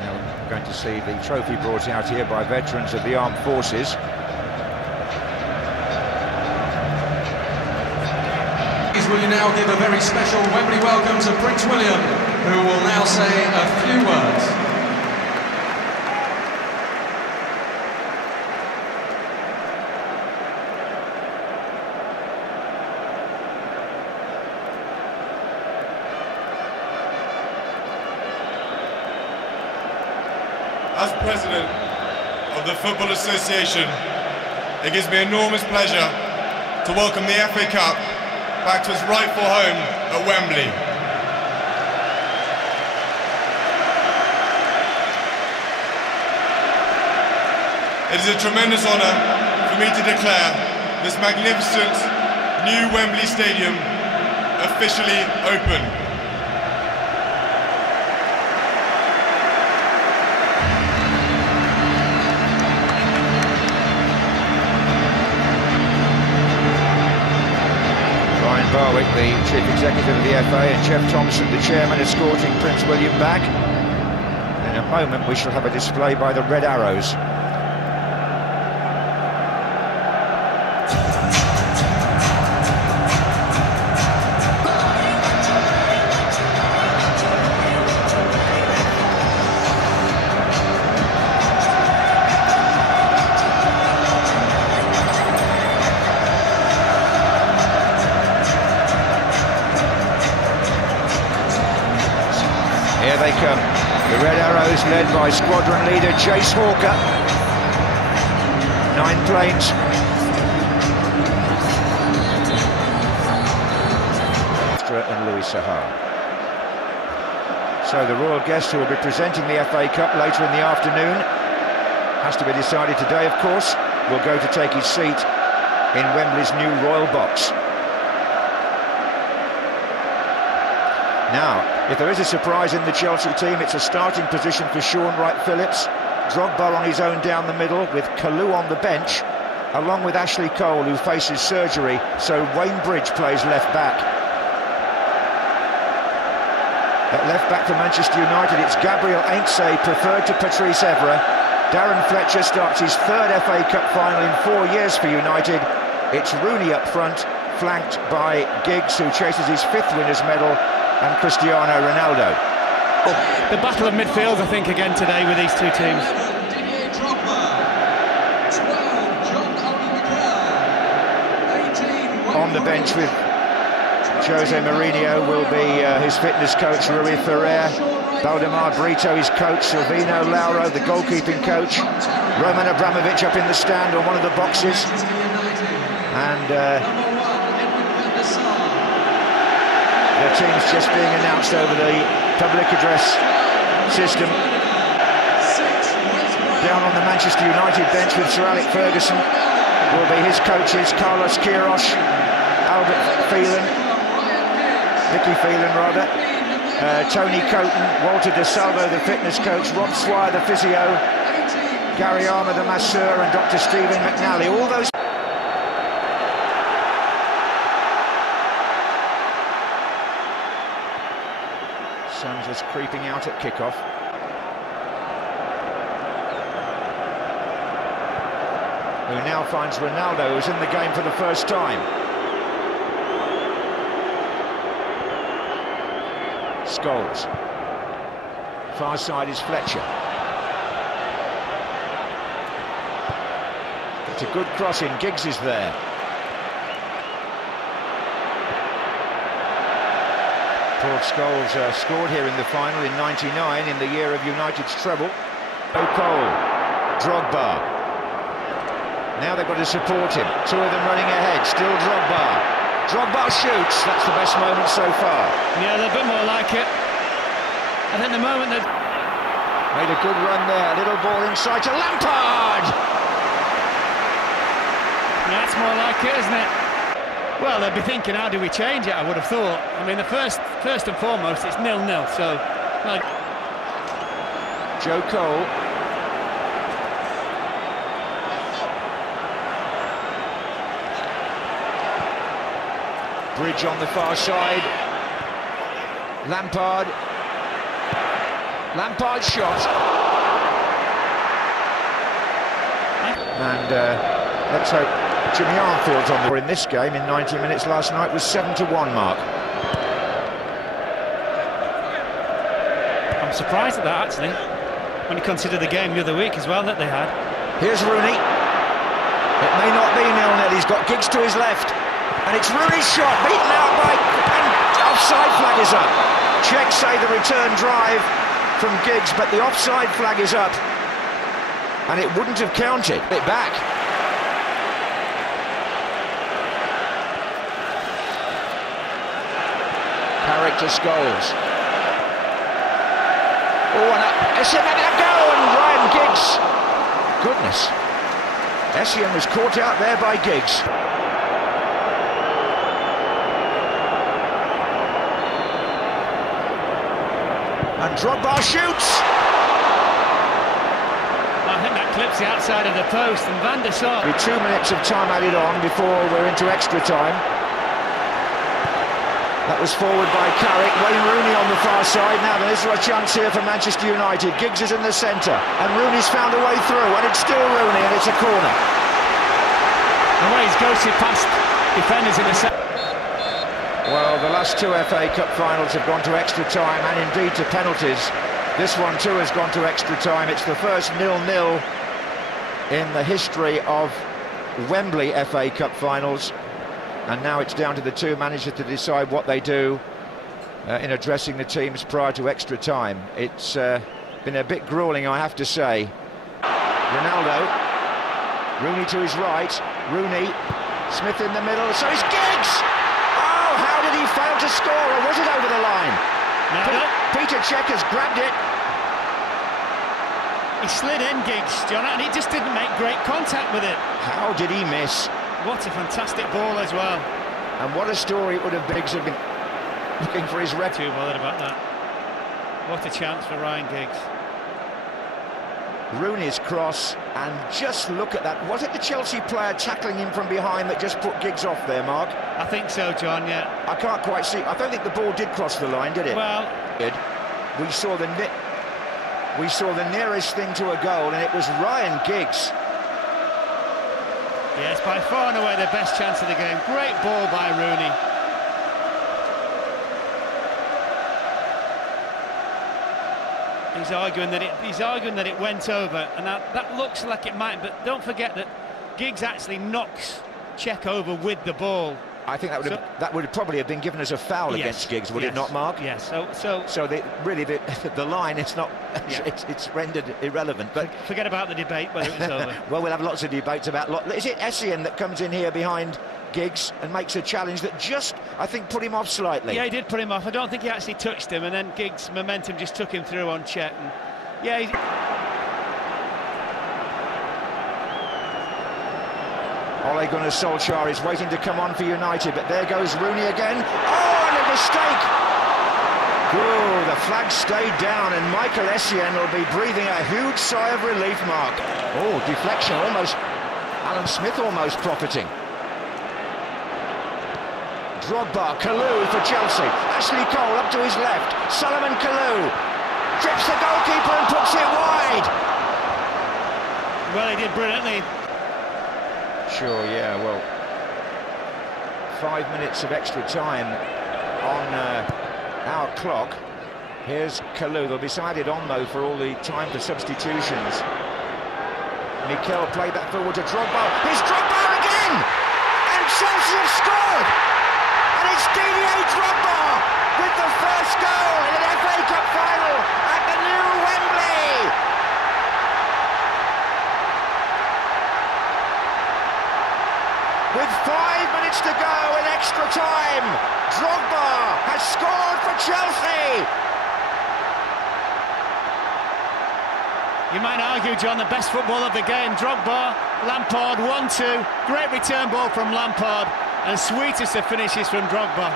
Now we're going to see the trophy brought out here by veterans of the armed forces. Will you now give a very special Wembley welcome to Prince William, who will now say a few words. As President of the Football Association, it gives me enormous pleasure to welcome the FA Cup back to its rightful home at Wembley. It is a tremendous honour for me to declare this magnificent new Wembley Stadium officially open. Barwick, the Chief Executive of the FA, and Jeff Thompson, the Chairman, escorting Prince William back. In a moment we shall have a display by the Red Arrows. Here they come, the Red Arrows led by squadron leader Jace Hawker. 9 planes. And Louis Sahar. So the royal guest who will be presenting the FA Cup later in the afternoon, has to be decided today of course, will go to take his seat in Wembley's new royal box. Now, if there is a surprise in the Chelsea team, it's a starting position for Sean Wright-Phillips. Drogba on his own down the middle, with Kalou on the bench, along with Ashley Cole, who faces surgery, so Wayne Bridge plays left back. At left back for Manchester United, it's Gabriel Ainse, preferred to Patrice Evra. Darren Fletcher starts his 3rd FA Cup final in 4 years for United. It's Rooney up front, flanked by Giggs, who chases his 5th winners' medal, and Cristiano Ronaldo. The battle of midfield, I think, again today with these two teams. On the bench with Jose Mourinho will be his fitness coach, Rui Ferrer. Valdemar Brito, his coach, Silvino Lauro, the goalkeeping coach. Roman Abramovich up in the stand on one of the boxes. And the team's just being announced over the public address system. Down on the Manchester United bench with Sir Alex Ferguson will be his coaches, Carlos Queiroz, Albert Phelan, Vicky Phelan rather, Tony Coton, Walter De Salvo, the fitness coach, Rob Swire, the physio, Gary Armour, the masseur, and Dr. Stephen McNally. All those. Sun just creeping out at kickoff. Who now finds Ronaldo, who's in the game for the first time. Scholes. Far side is Fletcher. It's a good crossing, Giggs is there. Paul Scholes scored here in the final in '99, in the year of United's treble. Cole, Drogba. Now they've got to support him. 2 of them running ahead, still Drogba. Drogba shoots, that's the best moment so far. Yeah, they're a bit more like it. I think the moment that... Made a good run there, little ball inside to Lampard! Yeah, that's more like it, isn't it? Well, they'll be thinking, how do we change it, I would have thought. I mean, the first and foremost, it's 0-0, so... Like... Joe Cole. Bridge on the far side. Lampard. Lampard's shot. And let's hope Jimmy Armfield's on the in this game in 90 minutes last night was 7-1, Mark. I'm surprised at that, actually, when you consider the game the other week as well that they had. Here's Rooney. It may not be 0-0. He's got Giggs to his left. And it's Rooney's shot, beaten out by... and offside flag is up. Czechs say the return drive from Giggs, but the offside flag is up. And it wouldn't have counted. It back. Carrick to Scholes. Oh, and Essien let that go, and Ryan Giggs. Goodness. Essien was caught out there by Giggs. And Drogba shoots. I think that clips the outside of the post, and Van der Sar. 2 minutes of time added on before we're into extra time. That was forward by Carrick. Wayne Rooney on the far side. Now there's a chance here for Manchester United. Giggs is in the centre, and Rooney's found a way through, and it's still Rooney, and it's a corner. The way he's ghosted past defenders in the centre. Well, the last 2 FA Cup finals have gone to extra time, and indeed to penalties. This one too has gone to extra time. It's the first 0-0 in the history of Wembley FA Cup finals. And now it's down to the 2 managers to decide what they do in addressing the teams prior to extra time. It's been a bit gruelling, I have to say. Ronaldo, Rooney to his right, Rooney, Smith in the middle, so it's Giggs! Oh, how did he fail to score, or was it over the line? No. Peter Cech has grabbed it. He slid in, Giggs, John, and he just didn't make great contact with it. How did he miss? What a fantastic ball as well. And what a story it would have been. Giggs have been looking for his record. Too bothered about that. What a chance for Ryan Giggs. Rooney's cross, and just look at that. Was it the Chelsea player tackling him from behind that just put Giggs off there, Mark? I think so, John, yeah. I can't quite see. I don't think the ball did cross the line, did it? Well, we saw the nearest thing to a goal, and it was Ryan Giggs. Yes, by far and away the best chance of the game. Great ball by Rooney. He's arguing that it went over, and that looks like it might. But don't forget that Giggs actually knocks Cech over with the ball. I think that would probably have been given as a foul against Giggs, would it not, Mark? Yes. So the line, it's not. It's rendered irrelevant. But forget about the debate whether it's over. Well, we'll have lots of debates about. Is it Essien that comes in here behind Giggs and makes a challenge that just, I think, put him off slightly? Yeah, he did put him off. I don't think he actually touched him, and then Giggs' momentum just took him through on Cech. And yeah. Ole Gunnar Solskjaer is waiting to come on for United, but there goes Rooney again. Oh, and a mistake! Oh, the flag stayed down, and Michael Essien will be breathing a huge sigh of relief, Mark. Oh, deflection, almost. Alan Smith almost profiting. Drogba, Kalou for Chelsea. Ashley Cole up to his left. Solomon Kalou trips the goalkeeper and puts it wide. Well, he did brilliantly. Sure, yeah, well, 5 minutes of extra time on our clock. Here's Kalou. There'll be some added on, though, for all the time for substitutions. Mikel played that forward to Drogba. Here's Drogba again! And Chelsea have scored! And it's Didier Drogba with the first goal in an FA Cup final at the new Wembley! With 5 minutes to go in extra time, Drogba has scored for Chelsea! You might argue, John, the best football of the game. Drogba, Lampard, 1-2. Great return ball from Lampard, and sweetest of finishes from Drogba.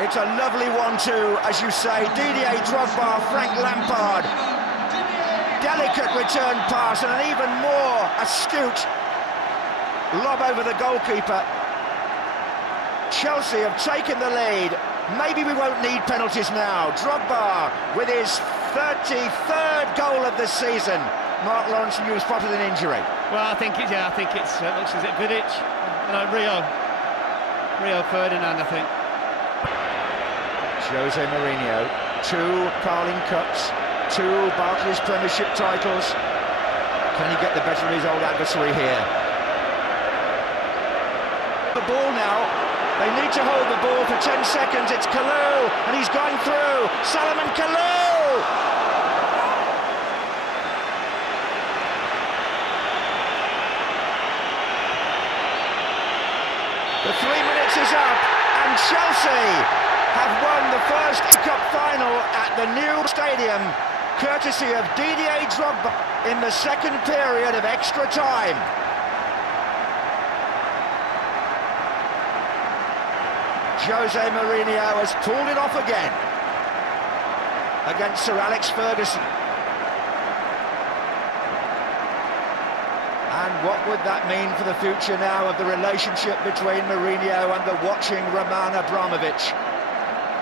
It's a lovely 1-2, as you say. Didier Drogba, Frank Lampard. Delicate return pass, and an even more astute lob over the goalkeeper. Chelsea have taken the lead. Maybe we won't need penalties now. Drogba with his 33rd goal of the season. Mark Lawrence, you spotted an injury. Well, I think it's looks as it Vidic, Rio Ferdinand, I think. Jose Mourinho, 2 Carling Cups, 2 Barclays Premiership titles. Can he get the better of his old adversary here? The ball now. They need to hold the ball for 10 seconds. It's Kalou, and he's gone through. Salomon Kalou! The 3 minutes is up, and Chelsea have won the first Cup final at the new stadium, courtesy of Didier Drogba in the second period of extra time. Jose Mourinho has pulled it off again against Sir Alex Ferguson. And what would that mean for the future now of the relationship between Mourinho and the watching Roman Abramovich?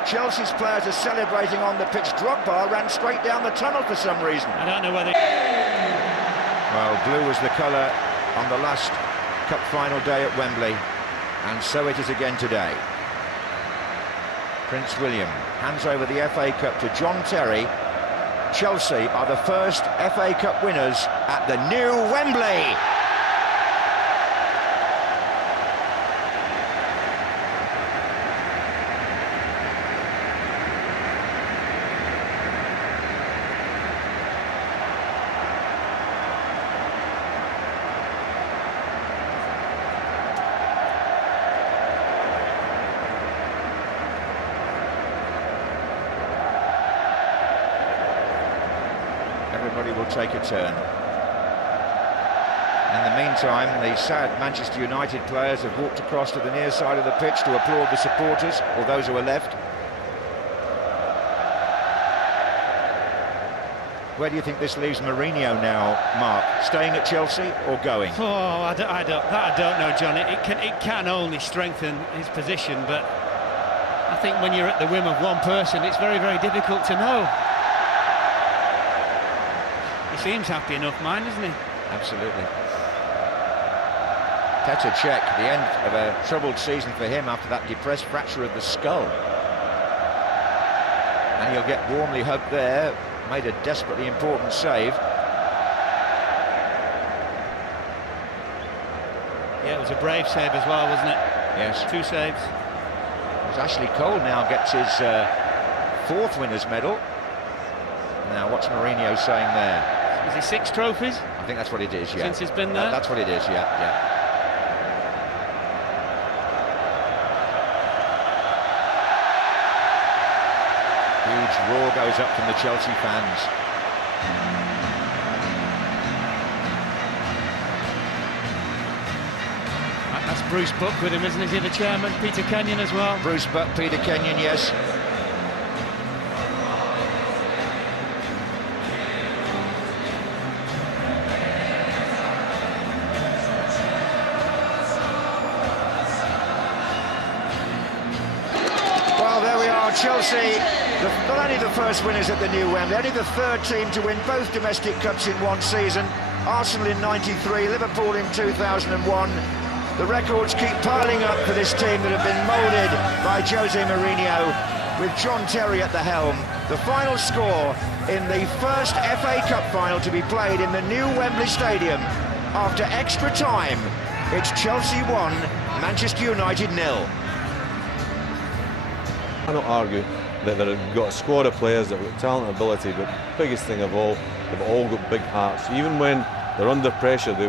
Chelsea's players are celebrating on the pitch. Drogba ran straight down the tunnel for some reason. I don't know whether... Well, blue was the colour on the last Cup final day at Wembley, and so it is again today. Prince William hands over the FA Cup to John Terry. Chelsea are the first FA Cup winners at the new Wembley. Everybody will take a turn. In the meantime, the sad Manchester United players have walked across to the near side of the pitch to applaud the supporters, or those who are left. Where do you think this leaves Mourinho now, Mark? Staying at Chelsea or going? Oh, I don't know, John. It can only strengthen his position, but I think when you're at the whim of one person, it's very, very difficult to know. He seems happy enough, mind, isn't he? Absolutely. Petr Cech, the end of a troubled season for him after that depressed fracture of the skull. And he'll get warmly hugged there. Made a desperately important save. Yeah, it was a brave save as well, wasn't it? Yes. 2 saves. As Ashley Cole now gets his 4th winner's medal. Now, what's Mourinho saying there? Is he 6 trophies? I think that's what it is, yeah. Since he's been there? That's what it is, yeah. Huge roar goes up from the Chelsea fans. That's Bruce Buck with him, isn't he? The chairman, Peter Kenyon as well. Bruce Buck, Peter Kenyon, yes. Well, there we are, Chelsea, not only the first winners at the new Wembley, only the 3rd team to win both domestic cups in one season. Arsenal in '93, Liverpool in 2001. The records keep piling up for this team that have been moulded by Jose Mourinho, with John Terry at the helm. The final score in the first FA Cup final to be played in the new Wembley Stadium. After extra time, it's Chelsea 1, Manchester United 0. I don't argue that they've got a squad of players that have got talent and ability, but the biggest thing of all, they've all got big hearts. Even when they're under pressure, they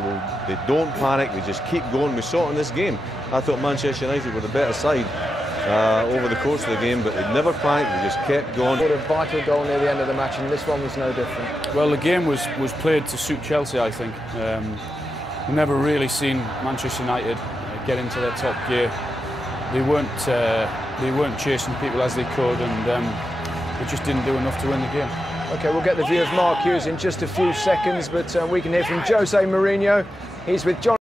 don't panic, they just keep going. We saw it in this game. I thought Manchester United were the better side over the course of the game, but they never panicked, they just kept going. Scored a vital goal near the end of the match, and this one was no different. Well, the game was played to suit Chelsea, I think. We've never really seen Manchester United get into their top gear. They weren't chasing people as they could, and they just didn't do enough to win the game. OK, we'll get the view of Mark Hughes in just a few seconds, but we can hear from Jose Mourinho. He's with John